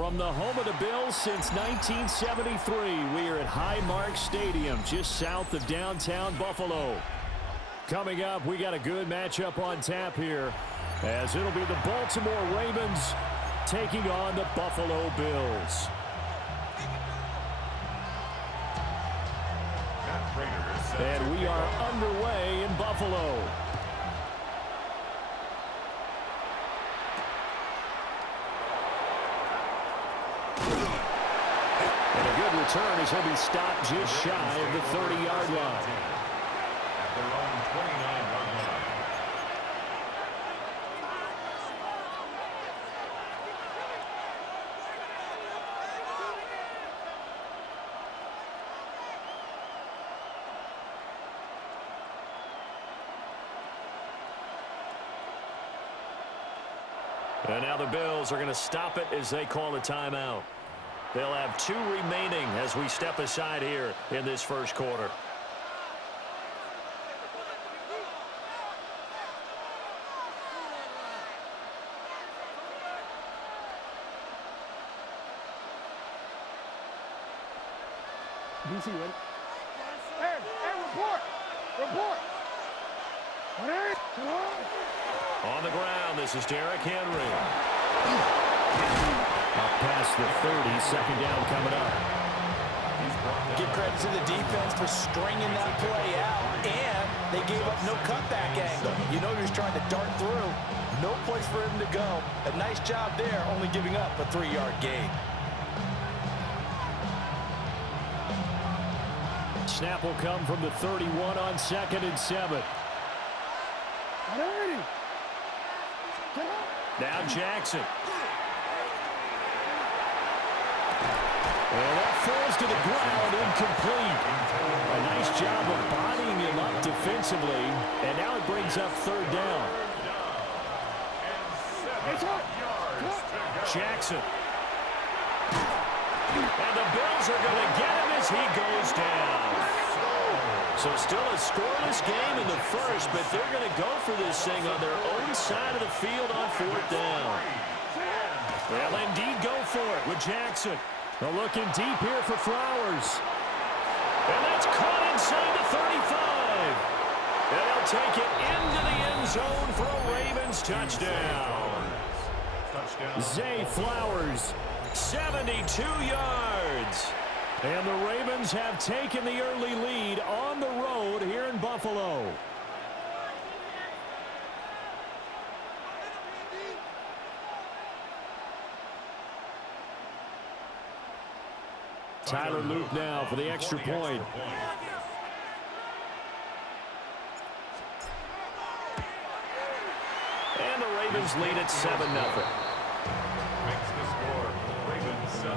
From the home of the Bills since 1973, we are at Highmark Stadium, just south of downtown Buffalo. Coming up, we got a good matchup on tap here, as it'll be the Baltimore Ravens taking on the Buffalo Bills. And we are underway in Buffalo. And a good return as he'll be stopped just shy of the 30-yard line. At their own 29-yard line. And now the Bills are going to stop it as they call a timeout. They'll have 2 remaining as we step aside here in this first quarter. DC ready? Hey, report! Report! On the ground, this is Derrick Henry. Up past the 30, second down coming up. Give credit to the defense for stringing that play out, and they gave up no cutback angle. You know he's trying to dart through. No place for him to go. A nice job there, only giving up a 3-yard gain. Snap will come from the 31 on 2nd and 7. Now Jackson. And that falls to the ground, incomplete. A nice job of bodying him up defensively. And now it brings up 3rd down. Jackson. And the Bills are going to get him as he goes down. So still a scoreless game in the first, but they're going to go for this thing on their own side of the field on 4th down. They'll indeed go for it with Jackson. They're looking deep here for Flowers. And that's caught inside the 35. And they'll take it into the end zone for a Ravens touchdown. Zay Flowers, 72 yards. And the Ravens have taken the early lead on the road here in Buffalo. Tyler Luke now for the extra point. And the Ravens lead at 7-0. Makes the score. Ravens 7,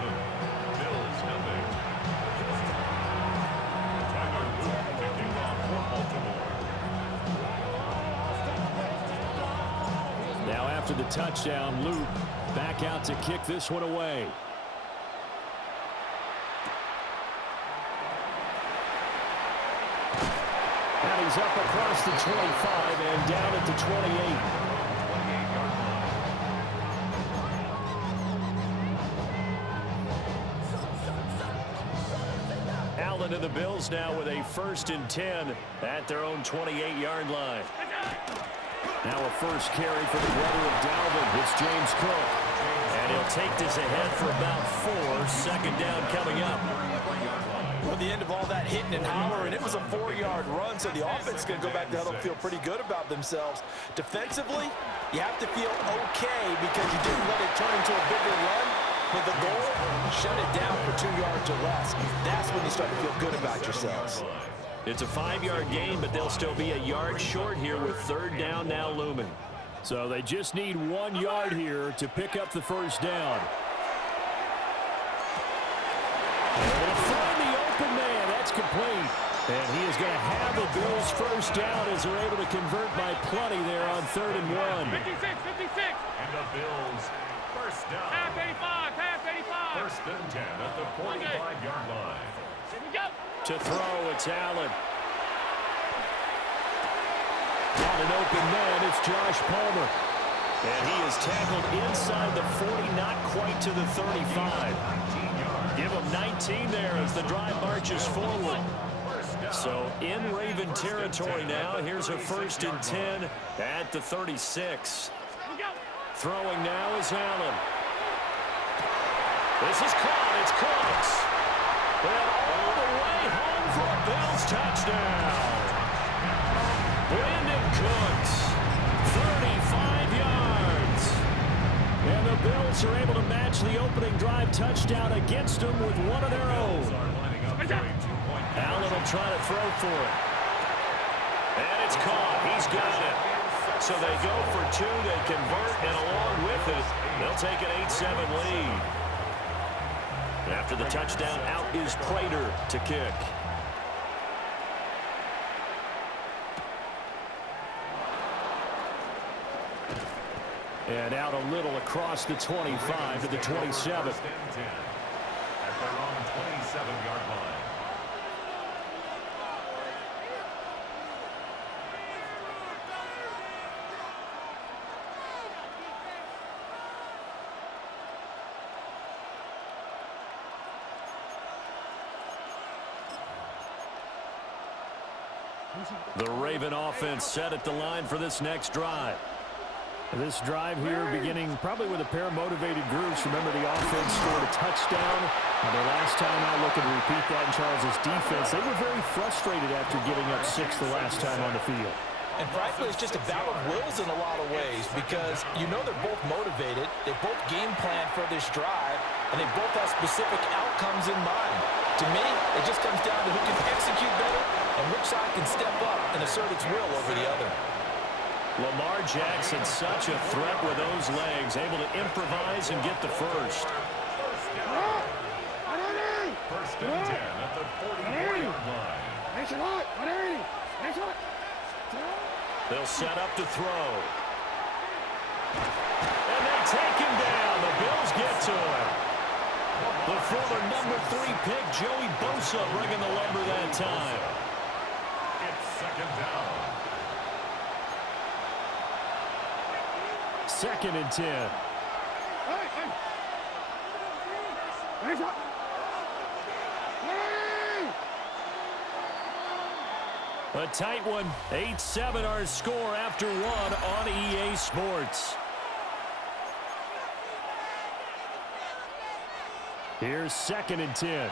Bills 0. Tyler Luke kicking off for Baltimore. Now after the touchdown, Luke back out to kick this one away. And he's up across the 25 and down at the 28. Allen and the Bills now with a 1st and 10 at their own 28-yard line. Now a first carry for the brother of Dalvin. It's James Cook. And he'll take this ahead for about 4. Second down coming up. Well, the end of all that hitting and hollering, it was a 4-yard run, so the offense is going to go back to huddle and feel pretty good about themselves. Defensively, you have to feel okay because you didn't let it turn into a bigger run. But the goal, shut it down for 2 yards or less. That's when you start to feel good about yourselves. It's a 5-yard gain, but they'll still be a yard short here with 3rd down now looming. So they just need 1 yard here to pick up the first down. And find the open man. That's complete. And he is going to have the Bills first down as they're able to convert by plenty there on 3rd and 1. 56. And the Bills first down. Half 85. 1st and 10 at the 45-yard line. To throw, it's Allen. Got an open man, it's Josh Palmer. And he is tackled inside the 40, not quite to the 35. Give him 19 there as the drive marches forward. So in Raven territory now. Here's a 1st and 10 at the 36. Throwing now is Allen. This is caught. It's close. And all the way home for a Bills touchdown. Brandon Cooks, 35 yards. And the Bills are able to match the opening drive touchdown against them with one of their own. Allen will try to throw for it. And it's caught. He's got it. So they go for 2. They convert, and along with it, they'll take an 8-7 lead. After the touchdown, out is Prater to kick. And out a little across the 25 to the 27. At their own 27-yard line. The Raven offense set at the line for this next drive. This drive here beginning probably with a pair of motivated groups. Remember, the offense scored a touchdown. Their last time out, looking to repeat that in Charles' defense. They were very frustrated after giving up 6 the last time on the field. And frankly, it's just a battle of wills in a lot of ways because you know they're both motivated. They both game plan for this drive, and they both have specific outcomes in mind. To me, it just comes down to who can execute better and which side can step up and assert its will over the other. Lamar Jackson, such a threat with those legs, able to improvise and get the first. First and 10 at the 40-yard line. They'll set up to throw. And they take him down. The Bills get to him. The former number 3 pick, Joey Bosa, bringing the lumber that time. It's 2nd down. 2nd and 10. A tight one. 8-7 our score after 1 on EA Sports. Here's 2nd and 10.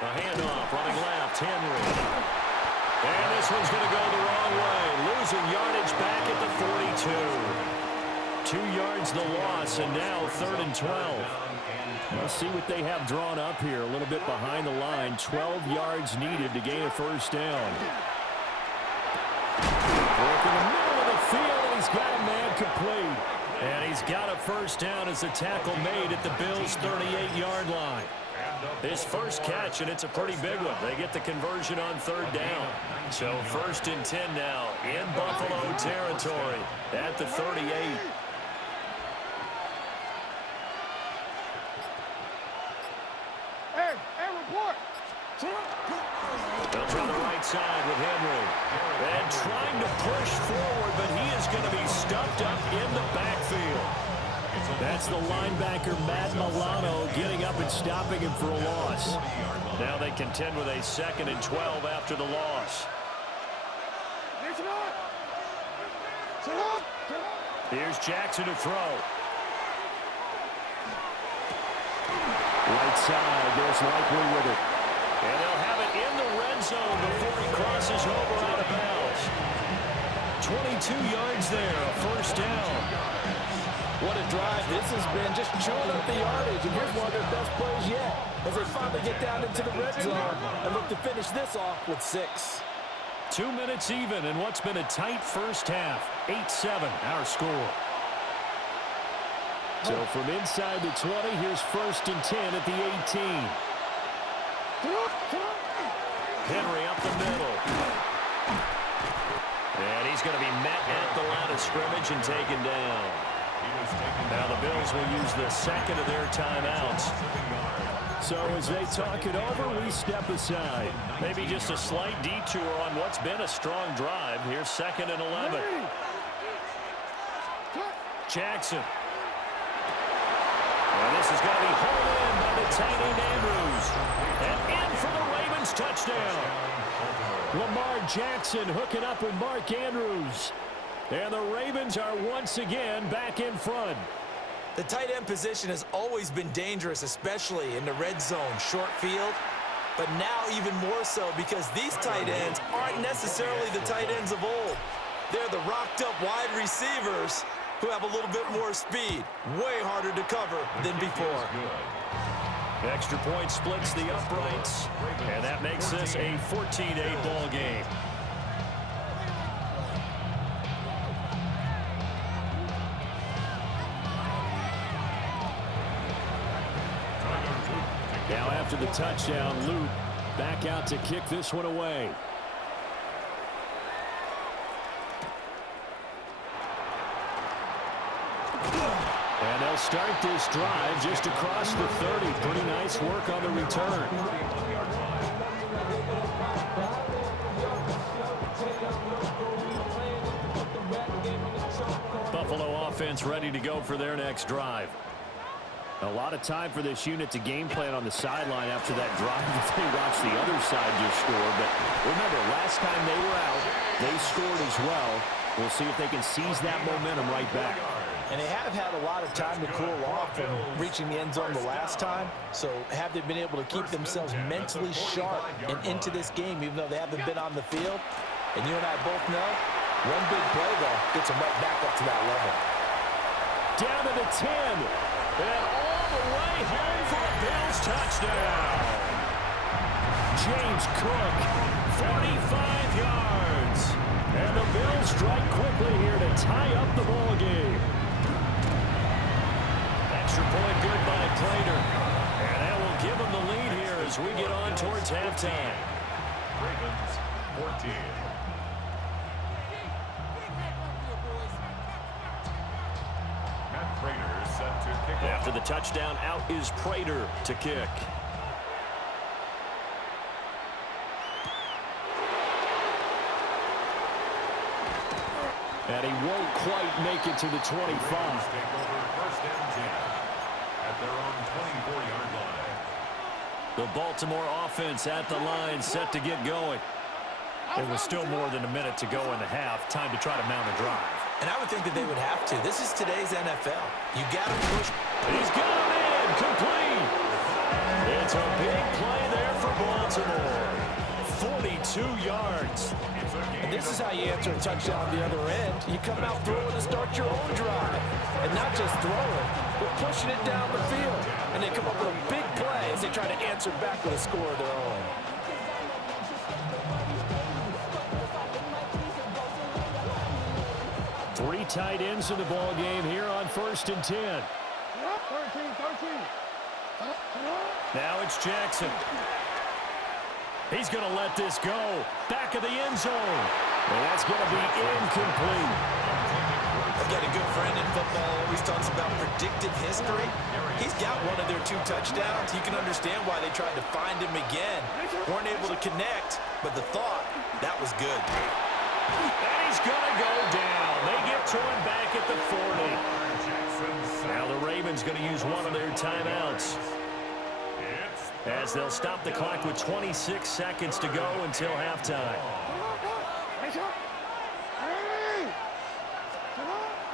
A handoff, running left, Henry. And this one's going to go the wrong way. Losing yardage back at the 42. 2 yards the loss, and now 3rd and 12. Let's see what they have drawn up here. A little bit behind the line. 12 yards needed to gain a 1st down. Work in the middle of the field, and he's got a man complete. And he's got a 1st down as the tackle made at the Bills' 38-yard line. His first catch, and it's a pretty big one. They get the conversion on 3rd down. So 1st and 10 now in Buffalo territory at the 38. They'll try the right side with Henry. And trying to push forward, but he is going to be stuffed up in the backfield. That's the linebacker, Matt Milano, getting up and stopping him for a loss. Now they contend with a 2nd and 12 after the loss. Here's Jackson to throw. Right side, there's Likely with it. And they'll have it in the red zone before he crosses over out of bounds. 22 yards there, a 1st down. What a drive this has been, just chewing up the yardage, and here's one of their best plays yet as they finally get down into the red zone and look to finish this off with 6. 2 minutes even in what's been a tight first half. 8-7 our score. So from inside the 20, here's 1st and 10 at the 18. Henry up the middle. And he's going to be met at the line of scrimmage and taken down. Now the Bills will use the 2nd of their timeouts. So as they talk it over, we step aside. Maybe just a slight detour on what's been a strong drive. Here's 2nd and 11. Jackson. And this is going to be hauled in by the tight end Andrews. And in for the Ravens touchdown. Lamar Jackson hooking up with Mark Andrews. And the Ravens are once again back in front. The tight end position has always been dangerous, especially in the red zone, short field. But now even more so because these tight ends aren't necessarily the tight ends of old. They're the rocked-up wide receivers who have a little bit more speed. Way harder to cover than before. Extra point splits the uprights, and that makes this a 14-8 ball game. Now after the touchdown, Luke back out to kick this one away. And they'll start this drive just across the 30. Pretty nice work on the return. Buffalo offense ready to go for their next drive. A lot of time for this unit to game plan on the sideline after that drive that they watched the other side just score. But remember, last time they were out, they scored as well. We'll see if they can seize that momentum right back. And they have had a lot of time to cool off from reaching the end zone the last time. So have they been able to keep themselves mentally sharp and into this game, even though they haven't been on the field? And you and I both know, one big play, though, gets them right back up to that level. Down to the 10. And all the way home for a Bills touchdown. James Cook, 45 yards. and the Bills strike quickly here to tie up the ball game. Extra point good by Prater. And that will give them the lead here as we get on towards halftime. Ravens 14. Matt Prater set to kick off. After the touchdown, out is Prater to kick. And he won't quite make it to the 25. Take over 1st and 10 at their own 24-yard line. The Baltimore offense at the line, set to get going. It was still more than a minute to go in the half. Time to try to mount a drive. And I would think that they would have to. This is today's NFL. You got to push. He's got him in, complete. It's a big play there for Baltimore. 42 yards. And this is how you answer a touchdown on the other end. You come out throwing to start your own drive. And not just throwing, but pushing it down the field. And they come up with a big play as they try to answer back with a score of their own. Three tight ends in the ball game here on 1st and 10. Now it's Jackson. He's going to let this go. Back of the end zone. And that's going to be incomplete. I've got a good friend in football, always talks about predictive history. He's got one of their 2 touchdowns. You can understand why they tried to find him again. Weren't able to connect, but the thought, that was good. And he's going to go down. They get to him back at the 40. Now the Ravens going to use one of their timeouts, as they'll stop the clock with 26 seconds to go until halftime.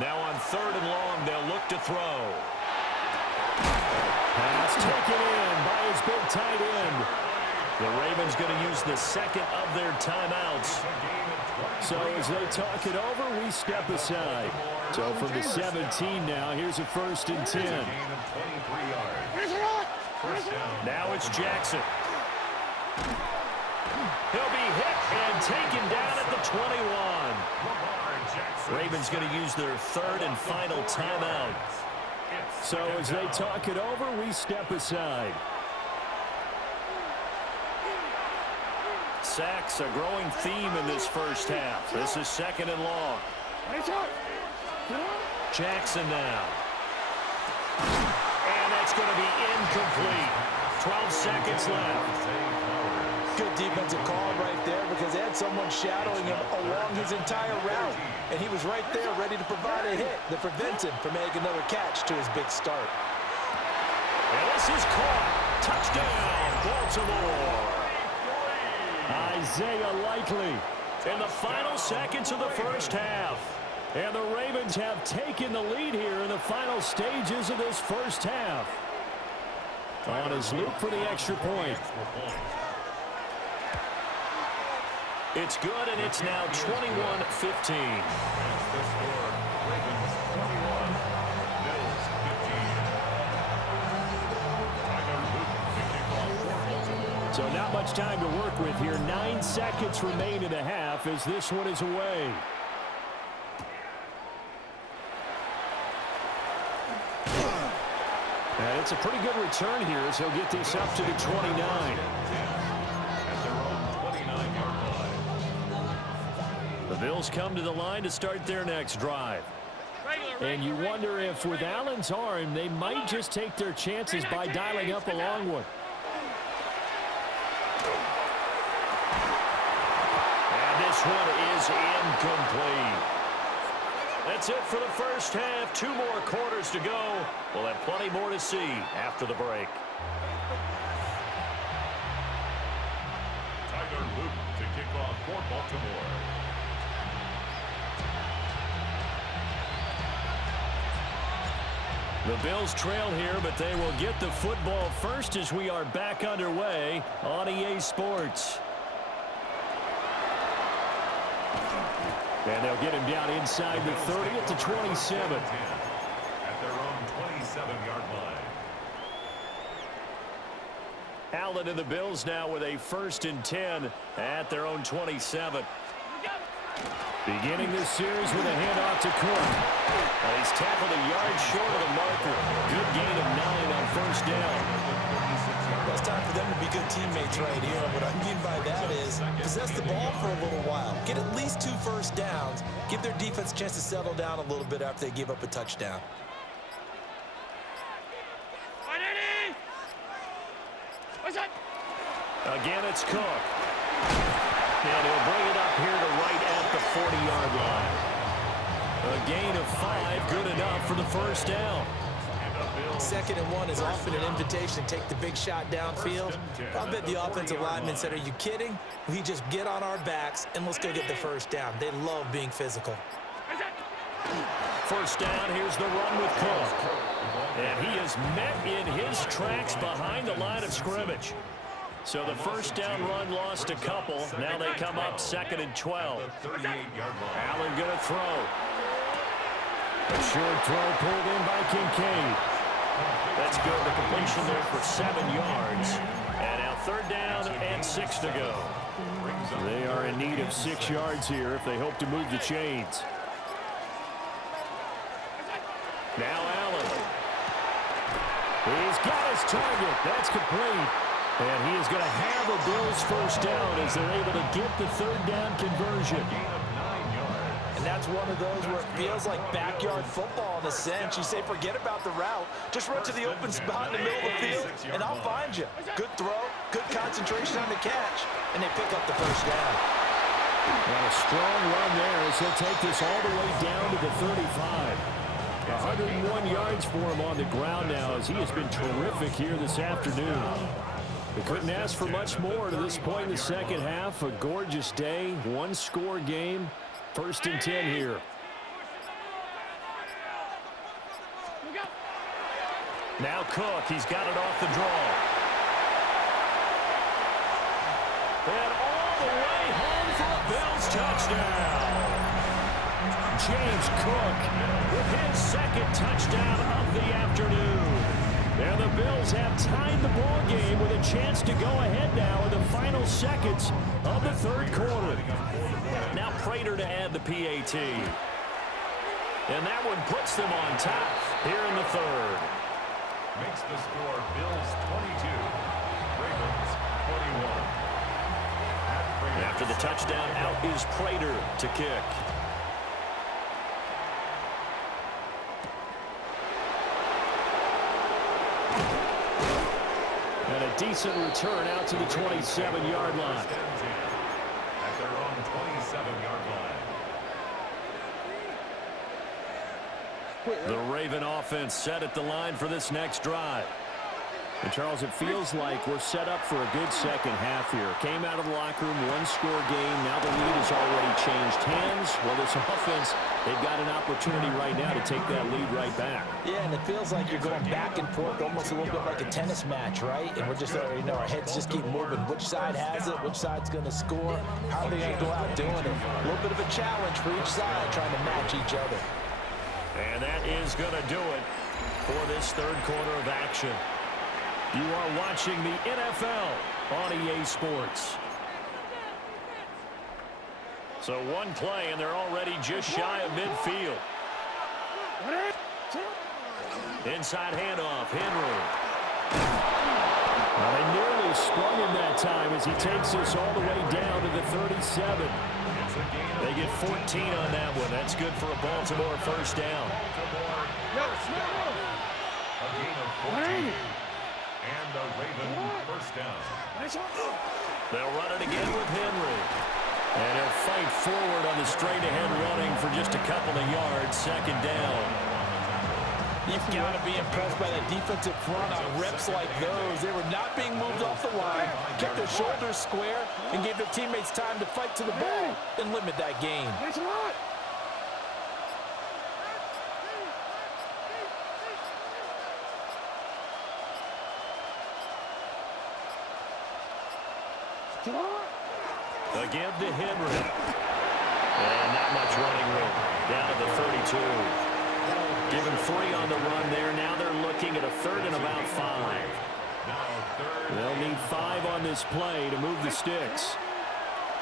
Now on 3rd and long, they'll look to throw. Pass taken in by his big tight end. The Ravens going to use the 2nd of their timeouts. So as they talk it over, we step aside. So from the 17 now, here's a 1st and 10. Now it's Jackson. He'll be hit and taken down at the 21. Ravens going to use their 3rd and final timeout. So as they talk it over, we step aside. Sacks, a growing theme in this first half. This is 2nd and long. Jackson now. And that's going to be incomplete. 12 seconds left. Good defensive call right there because they had someone shadowing him along his entire route. And he was right there ready to provide a hit that prevents him from making another catch to his big start. And this is caught. Touchdown, Baltimore. Isaiah Likely. In the final seconds of the first half. And the Ravens have taken the lead here in the final stages of this first half. On his loop for the extra point. It's good, and it's now 21-15. So not much time to work with here. 9 seconds remain in the half as this one is away. And it's a pretty good return here as he'll get this up to the 29. The Bills come to the line to start their next drive. And you wonder if with Allen's arm, they might just take their chances by dialing up a long one. And this one is incomplete. That's it for the first half. 2 more quarters to go. We'll have plenty more to see after the break. Tyler Luke to kick off for Baltimore. The Bills trail here, but they will get the football first as we are back underway on EA Sports. And they'll get him down inside the 30 at the 27. At their own 27-yard line. Allen and the Bills now with a 1st and 10 at their own 27. Beginning this series with a handoff to Cook. Well, he's tackled a yard short of the marker. Good gain of 9 on 1st down. Well, it's time for them to be good teammates right here. And what I mean by that is possess the ball for a little while. Get at least 2 first downs. Give their defense a chance to settle down a little bit after they give up a touchdown. Again, it's Cook. And he'll bring it up here to right at the 40-yard line. A gain of 5, good enough for the 1st down. 2nd and 1 is often an invitation to take the big shot downfield. I bet the offensive lineman said, "Are you kidding? We just get on our backs and let's go get the 1st down." They love being physical. 1st down, here's the run with Cook. And he is met in his tracks behind the line of scrimmage. So the 1st down run lost a couple. Now they come up 2nd and 12. Allen going to throw. A short throw pulled in by Kincaid. That's good. The completion there for 7 yards. And now 3rd down and 6 to go. They are in need of 6 yards here if they hope to move the chains. Now Allen. He's got his target. That's complete. And he is going to have a Bills 1st down as they're able to get the 3rd down conversion. And that's one of those where it feels like backyard football in a sense. You say, forget about the route. Just run to the open spot in the middle of the field, and I'll find you. Good throw, good concentration on the catch, and they pick up the 1st down. And a strong run there as he'll take this all the way down to the 35. 101 yards for him on the ground now as he has been terrific here this afternoon. They couldn't ask for much more to this point in the 2nd half. A gorgeous day, 1-score game. 1st and 10 here. Now Cook, he's got it off the draw. And all the way home for a Bills touchdown. James Cook with his 2nd touchdown of the afternoon. And the Bills have tied the ball game with a chance to go ahead now in the final seconds of the 3rd quarter. Now Prater to add the PAT. And that one puts them on top here in the 3rd. Makes the score Bills 22, Ravens 21. After the touchdown, out is Prater to kick. And a decent return out to the 27-yard line. At their own 27-yard line. The Raven offense set at the line for this next drive. And Charles, it feels like we're set up for a good second half here. Came out of the locker room, one-score game. Now the lead has already changed hands. Well, this offense, they've got an opportunity right now to take that lead right back. Yeah, and it feels like you're going back and forth, almost a little bit like a tennis match, right? And we're just, our heads just keep moving. Which side has it? Which side's going to score? How are they going to go out doing it? A little bit of a challenge for each side, trying to match each other. And that is going to do it for this third quarter of action. You are watching the NFL on EA Sports. So one play, and they're already just shy of midfield. Inside handoff, Henry. Well, they nearly sprung him that time as he takes this all the way down to the 37. They get 14 on that one. That's good for a Baltimore first down. A gain of 14. And the Raven first down. They'll run it again with Henry. And he'll fight forward on the straight-ahead running for just a couple of yards. Second down. You've got to be impressed by that defensive front on reps like those. They were not being moved off the line, kept their shoulders square, and gave their teammates time to fight to the ball and limit that gain. Again to Henry. And not much running room. Down to the 32. Given 3 on the run there. Now they're looking at a third and about 5. They'll need 5 on this play to move the sticks.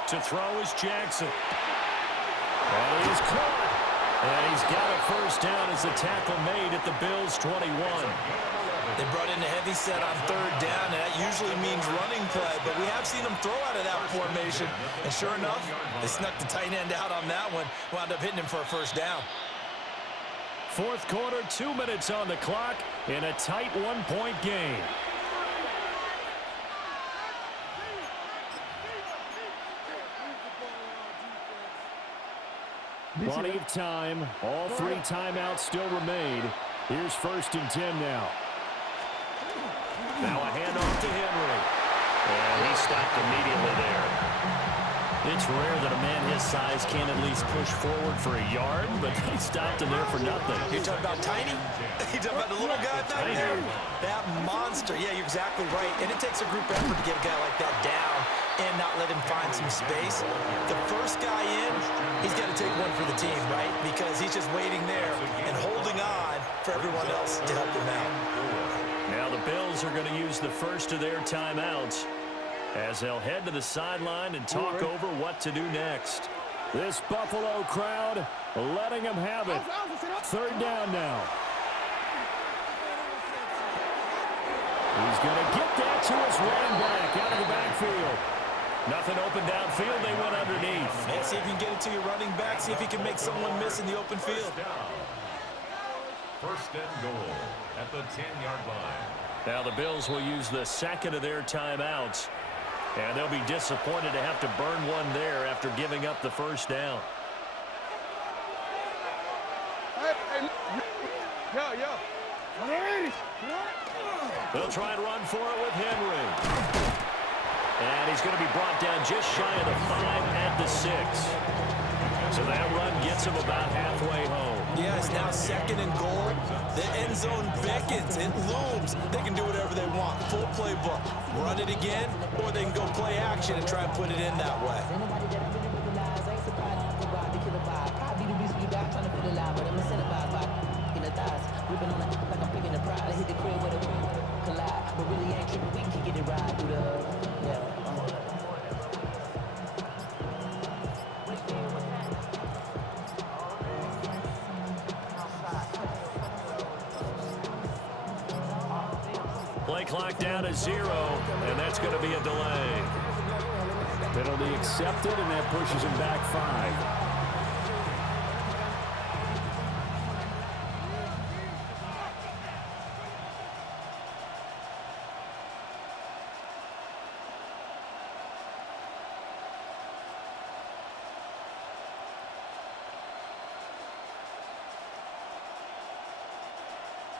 To throw is Jackson. And he's caught. And he's got a first down as the tackle made at the Bills' 21. They brought in a heavy set on third down, and that usually means running play, but we have seen them throw out of that formation, and sure enough, they snuck the tight end out on that one, wound up hitting him for a first down. Fourth quarter, 2 minutes on the clock in a tight one-point game. Plenty of time. All 3 timeouts still remain. Here's 1st and 10 now. Now a handoff to Henry. And he stopped immediately there. It's rare that a man his size can at least push forward for a yard, but he stopped him there for nothing. You're talking about tiny? You're talking about the little guy back there? That monster. Yeah, you're exactly right. And it takes a group effort to get a guy like that down and not let him find some space. The first guy in, he's got to take one for the team, right? Because he's just waiting there and holding on for everyone else to help him out. Now the Bills are going to use the first of their timeouts as they'll head to the sideline and talk over what to do next. This Buffalo crowd letting them have it. Third down now. He's going to get that to his running back out of the backfield. Nothing open downfield. They went underneath. Yeah, see if you can get it to your running back. See if you can make someone miss in the open field. First and goal at the 10-yard line. Now the Bills will use the second of their timeouts. And they'll be disappointed to have to burn one there after giving up the first down. They'll try and run for it with Henry. And he's going to be brought down just shy of the 5 at the 6. So that run gets him about halfway home. Yeah, it's now 2nd and goal. The end zone beckons. It looms. They can do whatever they want. Full playbook. Run it again, or they can go play action and try and put it in that way. Play clock down to 0, and that's going to be a delay. Penalty accepted, and that pushes him back 5.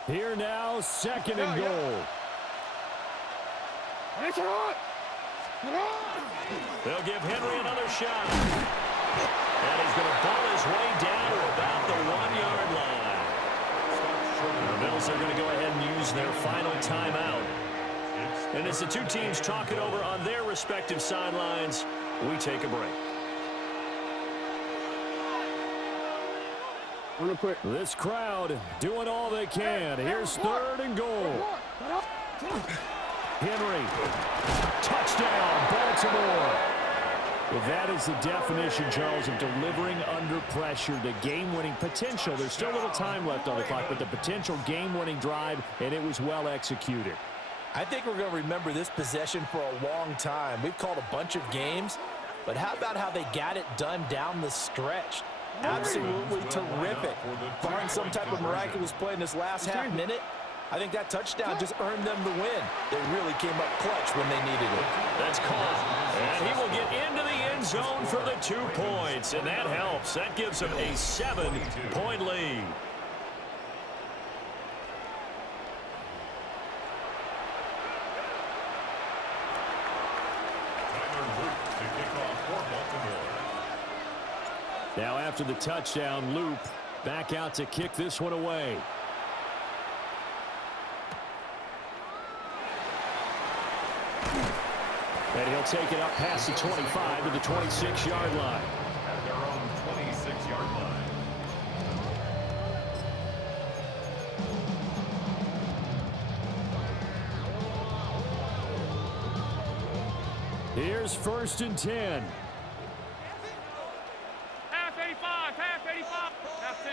Here now, second and goal. They'll give Henry another shot. And he's going to ball his way down to about the 1-yard line. The Bills are going to go ahead and use their final timeout. And as the two teams talk it over on their respective sidelines, we take a break. Real quick. This crowd doing all they can. Here's third and goal. Henry. Touchdown, Baltimore. Well, that is the definition, Charles, of delivering under pressure. The game-winning potential. There's still a little time left on the clock, but the potential game-winning drive, and it was well executed. I think we're going to remember this possession for a long time. We've called a bunch of games, but how about how they got it done down the stretch? Absolutely terrific. Barring some type of miraculous play in this last half minute, I think that touchdown just earned them the win. They really came up clutch when they needed it. That's caught. And he will get into the end zone for the 2 points, and that helps. That gives him a 7-point lead. Now after the touchdown, Loop back out to kick this one away. And he'll take it up past the 25 to the 26-yard line. At their own 26-yard line. Here's 1st and 10. Half 85, half 85, half 10.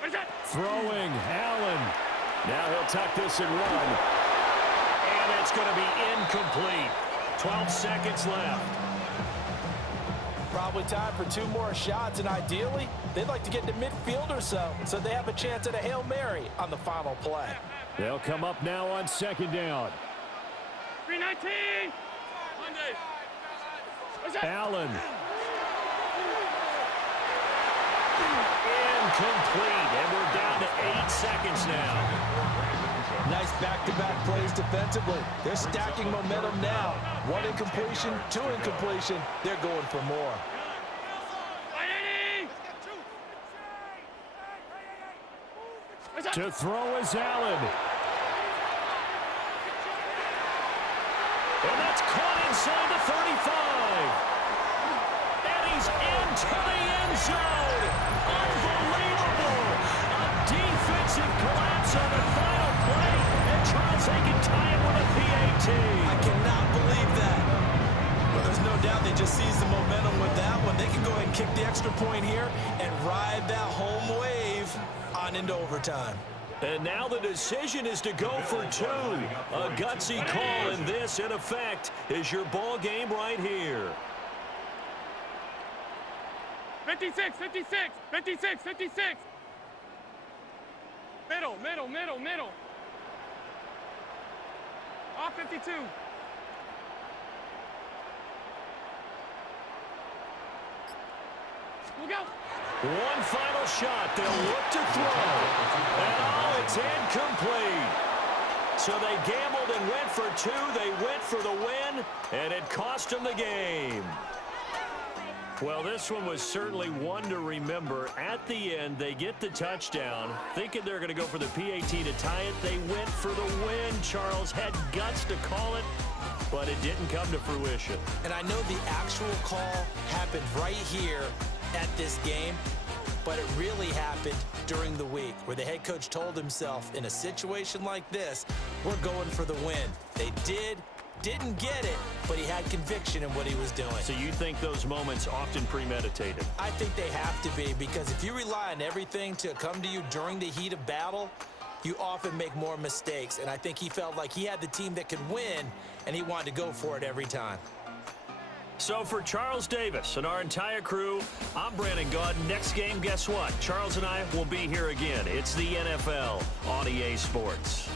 What is that? Throwing, Allen. Now he'll tuck this and run. And it's going to be incomplete. 12 seconds left. Probably time for 2 more shots, and ideally, they'd like to get to midfield or so they have a chance at a Hail Mary on the final play. They'll come up now on 2nd down. 319. Monday. What's that? Allen. Incomplete. And we're down to 8 seconds now. Nice back-to-back plays defensively. They're stacking momentum now. 1 incompletion, 2 incompletion. They're going for more. To throw is Allen. And that's caught inside the 35. And he's into the end zone. Unbelievable. A defensive collapse on the final play. And Charles, they can tie it with a PAT. I cannot believe that. Well, there's no doubt they just seized the momentum with that one. They can go ahead and kick the extra point here and ride that home wave on into overtime. And now the decision is to go for 2. A gutsy call, and this, in effect, is your ball game right here. 56, 56, 56, 56. Middle, middle, middle, middle. Off 52. Look out. One final shot. They'll look to throw. And oh, it's incomplete. So they gambled and went for 2. They went for the win, and it cost them the game. Well, this one was certainly one to remember. At the end, they get the touchdown, thinking they're going to go for the PAT to tie it. They went for the win. Charles had guts to call it, but it didn't come to fruition. And I know the actual call happened right here at this game, but it really happened during the week where the head coach told himself, in a situation like this, we're going for the win. They didn't get it, but he had conviction in what he was doing. So you think those moments often premeditated? I think they have to be, because if you rely on everything to come to you during the heat of battle, you often make more mistakes. And I think he felt like he had the team that could win, and he wanted to go for it every time. So for Charles Davis and our entire crew, I'm Brandon Gaud. Next game, guess what? Charles and I will be here again. It's the NFL on EA Sports.